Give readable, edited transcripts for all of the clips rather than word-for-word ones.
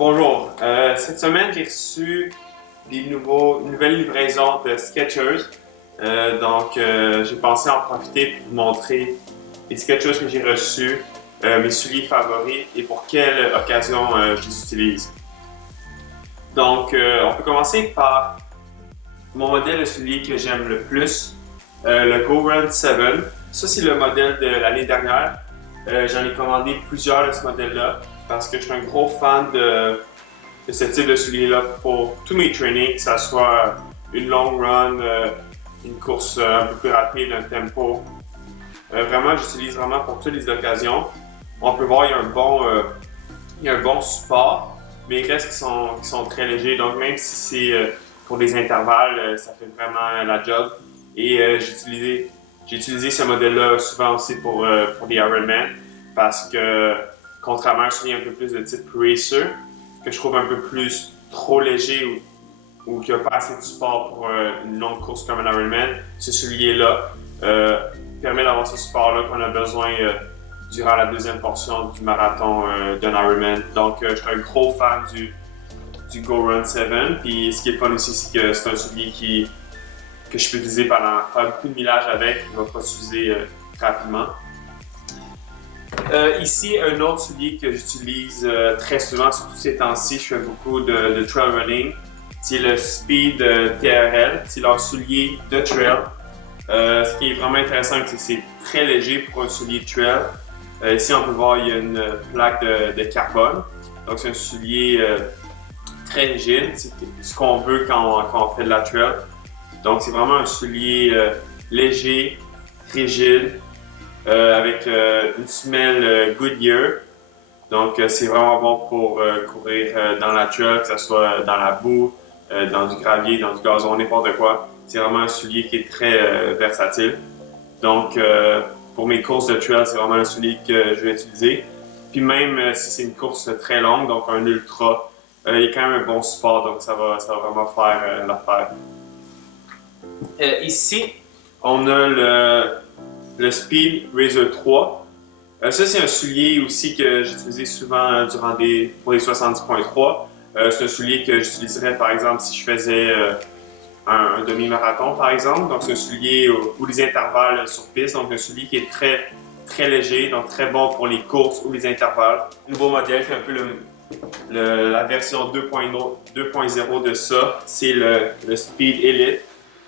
Bonjour, cette semaine j'ai reçu une nouvelle livraison de Skechers. J'ai pensé en profiter pour vous montrer les Skechers que j'ai reçus, mes souliers favoris et pour quelle occasion je les utilise. On peut commencer par mon modèle de soulier que j'aime le plus, le Go Run 7. Ça, c'est le modèle de l'année dernière. J'en ai commandé plusieurs de ce modèle-là parce que je suis un gros fan de ce type de souliers-là pour tous mes trainings, que ce soit une long run, une course un peu plus rapide, un tempo. Vraiment, j'utilise vraiment pour toutes les occasions. On peut voir, il y a un bon support, mais il reste qui sont très légers. Donc, même si c'est pour des intervalles, ça fait vraiment la job. Et j'ai utilisé ce modèle-là souvent aussi pour des Ironman parce que, contrairement à un soulier un peu plus de type racer, que je trouve un peu plus trop léger ou qui n'a pas assez de support pour une longue course comme un Ironman, ce soulier-là permet d'avoir ce support-là qu'on a besoin durant la deuxième portion du marathon d'un Ironman. Donc, je suis un gros fan du Go Run 7. Puis, ce qui est fun aussi, c'est que c'est un soulier que je peux utiliser pendant faire beaucoup de millage avec, qui ne va pas s'user rapidement. Ici, un autre soulier que j'utilise très souvent, surtout ces temps-ci, je fais beaucoup de trail running. C'est le Speed TRL, c'est leur soulier de trail. Ce qui est vraiment intéressant, c'est que c'est très léger pour un soulier de trail. Ici, on peut voir, il y a une plaque de carbone. Donc, c'est un soulier très rigide. C'est ce qu'on veut quand on fait de la trail. Donc, c'est vraiment un soulier léger, rigide, avec une semelle Goodyear. Donc, c'est vraiment bon pour courir dans la trail, que ce soit dans la boue, dans du gravier, dans du gazon, n'importe quoi. C'est vraiment un soulier qui est très versatile. Donc, pour mes courses de trail, c'est vraiment un soulier que je vais utiliser. Puis même si c'est une course très longue, donc un ultra, il y a quand même un bon support, donc ça va vraiment faire l'affaire. Ici, on a le Speed Razor 3. Ça, c'est un soulier aussi que j'utilisais souvent pour les 70.3. C'est un soulier que j'utiliserais, par exemple, si je faisais un demi-marathon, par exemple. Donc, c'est un soulier ou les intervalles sur piste. Donc, un soulier qui est très, très léger, donc très bon pour les courses ou les intervalles. Le nouveau modèle, c'est un peu la version 2.0 de ça. C'est le Speed Elite.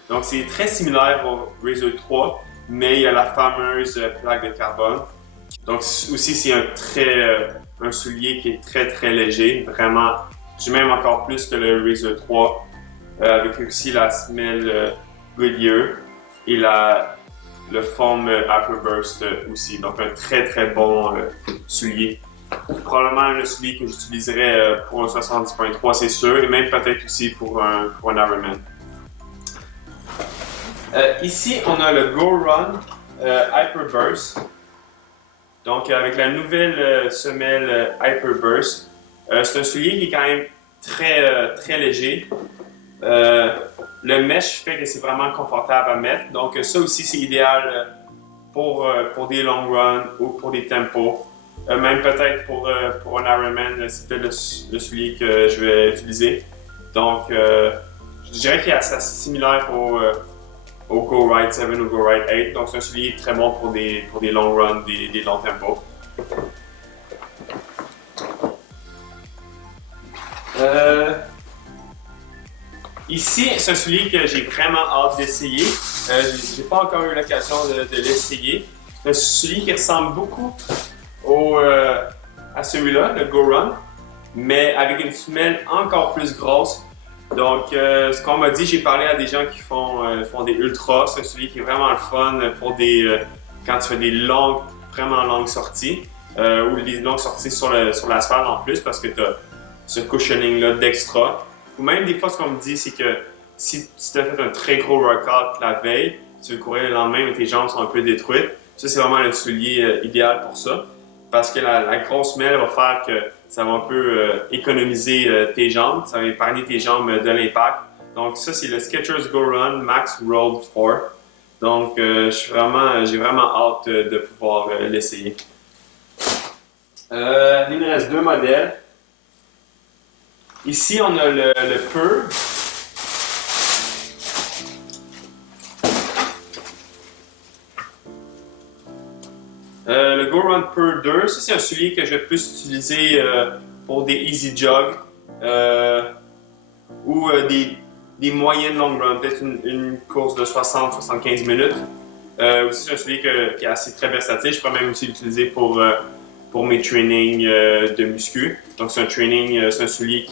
Donc, c'est très similaire au Razor 3, mais il y a la fameuse plaque de carbone. Donc, aussi, c'est un soulier qui est très, très léger. Vraiment, j'ai même encore plus que le Razor 3, avec aussi la semelle Goodyear et le foam Hyperburst aussi. Donc, un très, très bon soulier. Probablement le soulier que j'utiliserais pour un 70.3, c'est sûr, et même peut-être aussi pour un Ironman. Ici, on a le Go Run Hyperburst. Donc, avec la nouvelle semelle Hyperburst, c'est un soulier qui est quand même très léger. Le mesh fait que c'est vraiment confortable à mettre. Donc, ça aussi, c'est idéal pour des long runs ou pour des tempos. Même peut-être pour un Ironman, c'est peut-être le soulier que je vais utiliser. Donc, je dirais qu'il est assez similaire au Go Ride 7 ou Go Ride 8. Donc, c'est un soulier très bon pour des long runs, des longs tempos. Ici, c'est un soulier que j'ai vraiment hâte d'essayer. J'ai pas encore eu l'occasion de l'essayer. C'est un soulier qui ressemble beaucoup à celui-là, le Go Run, mais avec une semelle encore plus grosse. Donc, ce qu'on m'a dit, j'ai parlé à des gens qui font des ultras. C'est un soulier qui est vraiment le fun pour quand tu fais des vraiment longues sorties, ou des longues sorties sur l'asphalte en plus, parce que tu as ce cushioning-là d'extra. Ou même des fois, ce qu'on me dit, c'est que si tu as fait un très gros workout la veille, tu veux courir le lendemain, mais tes jambes sont un peu détruites, ça, c'est vraiment le soulier idéal pour ça. Parce que la grosse semelle va faire que ça va un peu économiser tes jambes, ça va épargner tes jambes de l'impact. Donc ça, c'est le Skechers Go Run Max Road 4. Donc j'ai vraiment hâte de pouvoir l'essayer. Il me reste deux modèles. Ici, on a le Pur. Le Go Run Pur 2, ça c'est un soulier que je vais plus utiliser pour des easy jogs ou des moyennes long runs, peut-être une course de 60-75 minutes. Aussi, c'est un soulier qui est assez très versatile. Je pourrais même aussi l'utiliser pour mes trainings de muscu. Donc, c'est un soulier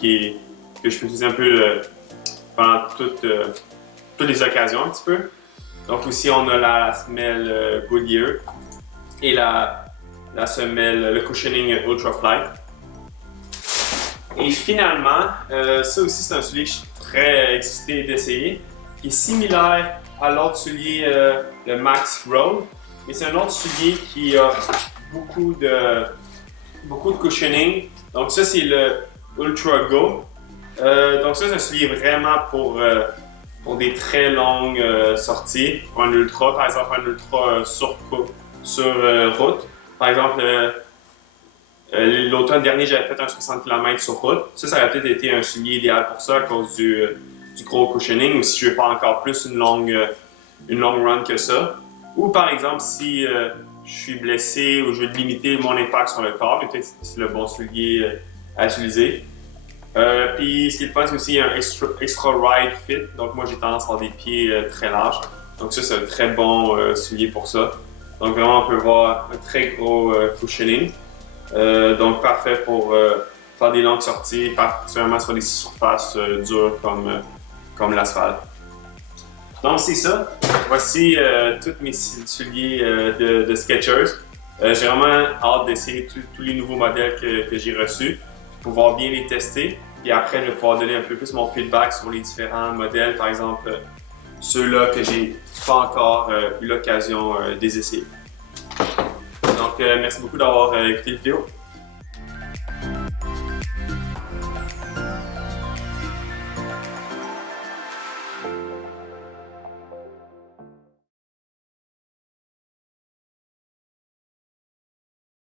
que je peux utiliser un peu pendant toutes les occasions un petit peu. Donc, aussi, on a la semelle Goodyear et la semelle, le cushioning Ultra Flight. Et finalement, ça aussi, c'est un soulier que je suis très excité d'essayer, qui est similaire à l'autre soulier, le Max Road, mais c'est un autre soulier qui a beaucoup de cushioning. Donc ça, c'est le Ultra Go. Donc ça, c'est un soulier vraiment pour des très longues sorties, pour un ultra, par exemple un ultra sur route. Par exemple, l'automne dernier, j'avais fait un 60 km sur route. Ça aurait peut-être été un soulier idéal pour ça à cause du gros cushioning, ou si je veux faire encore plus une longue run que ça. Ou par exemple, si je suis blessé ou je veux limiter mon impact sur le corps, peut-être que c'est le bon soulier à utiliser. Puis ce qui est le fun, c'est aussi un extra ride fit. Donc moi, j'ai tendance à avoir des pieds très larges. Donc ça, c'est un très bon soulier pour ça. Donc vraiment, on peut voir un très gros cushioning. Donc parfait pour faire des longues sorties, particulièrement sur des surfaces dures comme l'asphalte. Donc c'est ça. Voici tous mes souliers de Skechers. J'ai vraiment hâte d'essayer tous les nouveaux modèles que j'ai reçus, pouvoir bien les tester. Puis après, je vais pouvoir donner un peu plus mon feedback sur les différents modèles, par exemple ceux-là que j'ai pas encore eu l'occasion d'essayer. Donc merci beaucoup d'avoir écouté la vidéo.